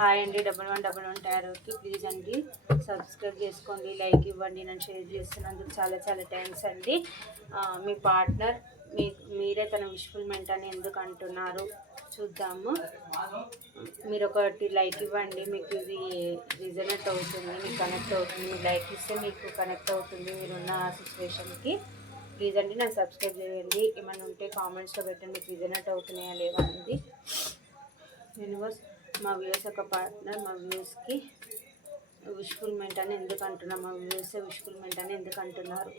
Hi అండి, 1111 టారోకి please అండి subscribe చేసుకోండి, లైక్ ఇవ్వండి. నన్ను షేర్ చేస్తున్నందుకు చాలా చాలా థ్యాంక్స్ అండి. మీ పార్ట్నర్ మీరే తన విష్ఫుల్మెంట్ అని ఎందుకు అంటున్నారు చూద్దాము. మీరు ఒకటి లైక్ ఇవ్వండి, మీకు ఇది రిజనెక్ట్ అవుతుంది, మీకు కనెక్ట్ అవుతుంది. మీరు లైక్ ఇస్తే మీకు కనెక్ట్ అవుతుంది మీరున్న సిచ్యువేషన్కి. ప్లీజ్ అండి నన్ను సబ్స్క్రైబ్ చేయండి. ఏమైనా ఉంటే కామెంట్స్లో పెట్టండి, మీకు రిజనెక్ట్ అవుతున్నాయా లేవా అనేది. యూనివర్స్, మా వ్యూస్ ఒక పార్ట్నర్ మా వ్యూస్కి విష్ఫుల్మెంట్ అని ఎందుకు అంటున్నారు, మా వ్యూస్ విష్ఫుల్మెంట్ అని ఎందుకు అంటున్నారు.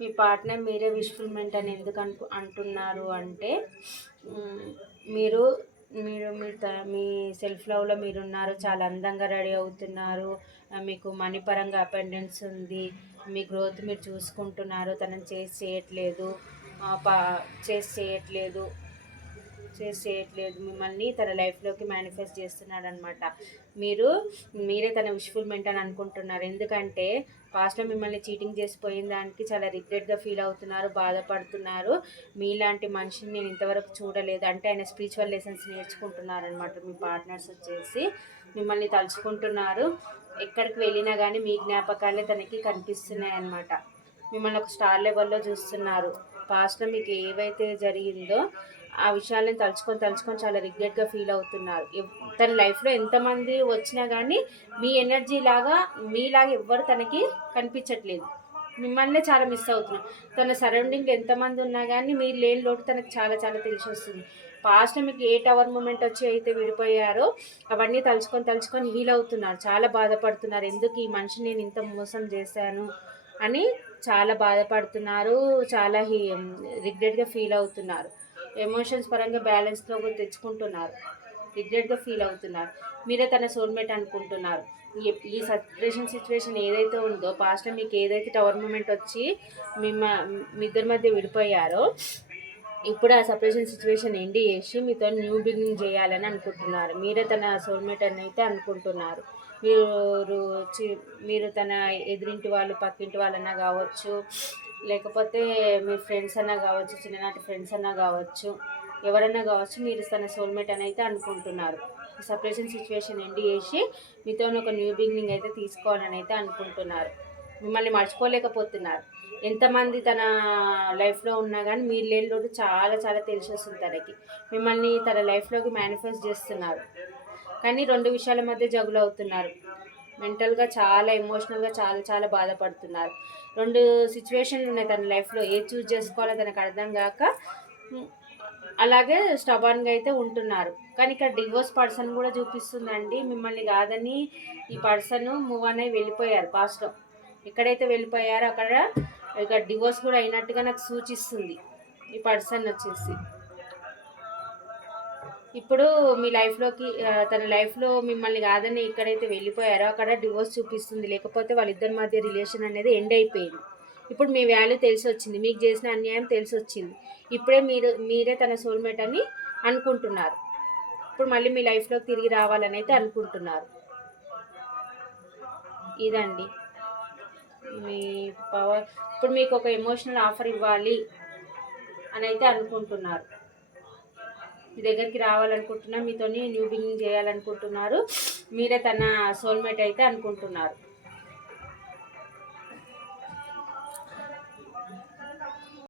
మీ పార్ట్నర్ మీరే విష్ఫుల్మెంట్ అని ఎందుకు అంటున్నారు అంటే, మీరు మీరు మీ సెల్ఫ్ లవ్లో మీరున్నారు, చాలా అందంగా రెడీ అవుతున్నారు, మీకు మనీ పరంగా అపెండెన్స్ ఉంది, మీ గ్రోత్ మీరు చూసుకుంటున్నారు, తనని చేయట్లేదు మిమ్మల్ని తన లైఫ్లోకి మేనిఫెస్ట్ చేస్తున్నాడు అనమాట. మీరే తన విష్ఫుల్మెంట్ అని అనుకుంటున్నారు. ఎందుకంటే పాస్ట్లో మిమ్మల్ని చీటింగ్ చేసిపోయిన దానికి చాలా రిగ్రెట్గా ఫీల్ అవుతున్నారు, బాధపడుతున్నారు. మీలాంటి మనిషిని నేను ఇంతవరకు చూడలేదు అంటే ఆయన స్పిరిచువల్ లెసన్స్ నేర్చుకుంటున్నారు అనమాట. మీ పార్ట్నర్స్ వచ్చేసి మిమ్మల్ని తలుచుకుంటున్నారు. ఎక్కడికి వెళ్ళినా కానీ మీ జ్ఞాపకాలే తనకి కనిపిస్తున్నాయి అన్నమాట. మిమ్మల్ని ఒక స్టార్ లెవెల్లో చూస్తున్నారు. పాస్ట్లో మీకు ఏవైతే జరిగిందో ఆ విషయాలను తలుచుకొని చాలా రిగ్రెట్గా ఫీల్ అవుతున్నారు. తన లైఫ్లో ఎంతమంది వచ్చినా కానీ మీ ఎనర్జీ లాగా మీలాగా ఎవ్వరు తనకి కనిపించట్లేదు. మిమ్మల్నే చాలా మిస్ అవుతున్నారు. తన సరౌండింగ్ ఎంతమంది ఉన్నా కానీ మీరు లేని లోటు తనకు చాలా చాలా తెలిసి వస్తుంది. పాస్ట్లో మీకు ఏ టవర్ మూమెంట్ వచ్చి అయితే విడిపోయారో అవన్నీ తలుచుకొని హీల్ అవుతున్నారు, చాలా బాధపడుతున్నారు. ఎందుకు ఈ మనిషిని నేను ఇంత మోసం చేశాను అని చాలా బాధపడుతున్నారు, చాలా రిగ్రెట్గా ఫీల్ అవుతున్నారు. ఎమోషన్స్ పరంగా బ్యాలెన్స్లో కూడా తెచ్చుకుంటున్నారు, రిగ్రెట్గా ఫీల్ అవుతున్నారు. మీరే తన సోల్మేట్ అనుకుంటున్నారు. ఈ సపరేషన్ సిచ్యువేషన్ ఏదైతే ఉందో పాస్ట్లో మీకు ఏదైతే టవర్ మూమెంట్ వచ్చి మీ ఇద్దరి మధ్య విడిపోయారో ఇప్పుడు ఆ సపరేషన్ సిచ్యువేషన్ ఎండ్ చేసి మీతో న్యూ బిగినింగ్ చేయాలని అనుకుంటున్నారు. మీరే తన సోల్మేట్ అని అయితే అనుకుంటున్నారు. మీరు తన ఎదురింటి వాళ్ళు పక్కింటి వాళ్ళన్నా కావచ్చు, లేకపోతే మీ ఫ్రెండ్స్ అన్నా కావచ్చు, చిన్ననాటి ఫ్రెండ్స్ అన్నా కావచ్చు, ఎవరన్నా కావచ్చు, మీరు తన సోల్మేట్ అని అయితే అనుకుంటున్నారు. సపరేషన్ సిచ్యువేషన్ ఎండ్ చేసి మీతో ఒక న్యూ బిగినింగ్ అయితే తీసుకోవాలని అయితే అనుకుంటున్నారు. మిమ్మల్ని మర్చిపోలేకపోతున్నారు. ఎంతమంది తన లైఫ్లో ఉన్నా కానీ మీరు లేని లోటు చాలా చాలా తెలిసి వస్తుంది తనకి. మిమ్మల్ని తన లైఫ్లోకి మేనిఫెస్ట్ చేస్తున్నారు. కానీ రెండు విషయాల మధ్య జగులు అవుతున్నారు. మెంటల్గా చాలా ఎమోషనల్గా చాలా చాలా బాధపడుతున్నారు. రెండు సిచ్యువేషన్లు ఉన్నాయి తన లైఫ్లో. ఏది చూస్ చేసుకోవాలో తనకు అర్థం కాక అలాగే స్టబాన్గా అయితే ఉంటున్నారు. కానీ ఇక్కడ డివోర్స్ పర్సన్ కూడా చూపిస్తుందండి. మిమ్మల్ని కాదని ఈ పర్సన్ మూవ్ అనేది వెళ్ళిపోయారు పాస్ట్లో. ఎక్కడైతే వెళ్ళిపోయారో అక్కడ ఇక డివోర్స్ కూడా అయినట్టుగా నాకు సూచిస్తుంది ఈ పర్సన్ వచ్చేసి. ఇప్పుడు మీ లైఫ్లోకి తన లైఫ్లో మిమ్మల్ని కాదని ఎక్కడైతే వెళ్ళిపోయారో అక్కడ డివోర్స్ చూపిస్తుంది. లేకపోతే వాళ్ళిద్దరి మధ్య రిలేషన్ అనేది ఎండ్ అయిపోయింది. ఇప్పుడు మీ వాల్యూ తెలిసి వచ్చింది, మీకు చేసిన అన్యాయం తెలిసి వచ్చింది. ఇప్పుడే మీరే తన సోల్మేట్ అని అనుకుంటున్నారు. ఇప్పుడు మళ్ళీ మీ లైఫ్లోకి తిరిగి రావాలని అయితే అనుకుంటున్నారు. ఇదండి మీ పవర్. ఇప్పుడు మీకు ఒక ఎమోషనల్ ఆఫర్ ఇవ్వాలి అని అయితే అనుకుంటున్నారు. మీ దగ్గరికి రావాలనుకుంటున్నారు, మీతోని న్యూ బిగినింగ్ చేయాలనుకుంటున్నారు. మీరే తన సోల్మేట్ అయితే అనుకుంటున్నారు.